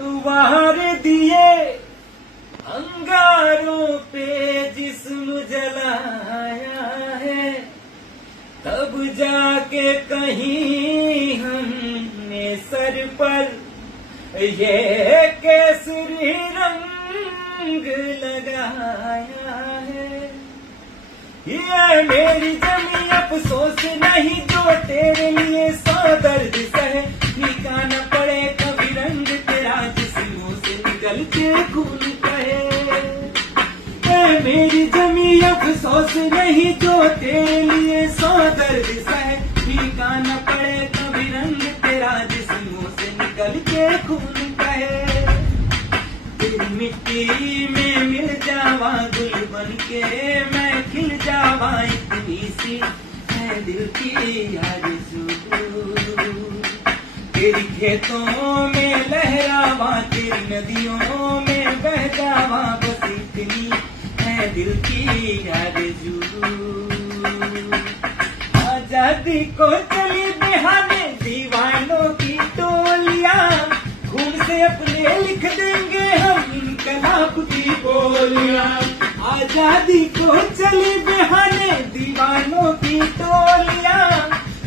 वार दिए अंगारों पे जिस्म जलाया है, तब जाके कहीं हमने सर पर ये केसरी रंग लगाया है। ये मेरी जमी अफसोस नहीं जो तेरे लिए सौ दर्द सहे, फीका न पड़े कभी रंग तेरा जिस्मों से निकल के खून कहे। ये मेरी जमी अफसोस नहीं जो तेरे लिए सौ दर्द सहे, फीका न पड़े कभी रंग तेरा जिस्मों से निकल के खून कहे। तेरी मिट्टी में मिल जावा गुल बन के मैं खिल जावा, इतनी सी है दिल की आरज़ू। तेरी खेतों में लहरावा, तेरी नदियों में बह जावा, बस इतनी है दिल की आरज़ू। आजादी को चली बिहाने दीवानों की टोलियां, खून से अपने लिख देंगे हम इनकलाब की बोलियां। आजादी को चली बहाने दीवानों की टोलियां,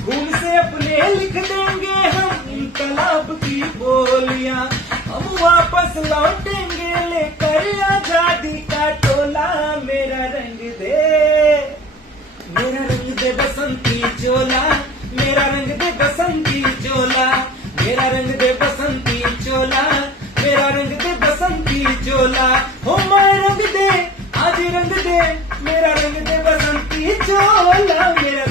खून से अपने लिख देंगे हम इनकलाब की बोलियां। हम वापस लौटेंगे लेकर आजादी का टोला। मेरा रंग दे बसंती चोला, मेरा रंग दे बसंती चोला, मेरा रंग दे बसंती चोला, मेरा रंग दे बसंती चोला। हो मैं रंग दे आज रंग दे, मेरा रंग दे बसंती चोला, मेरा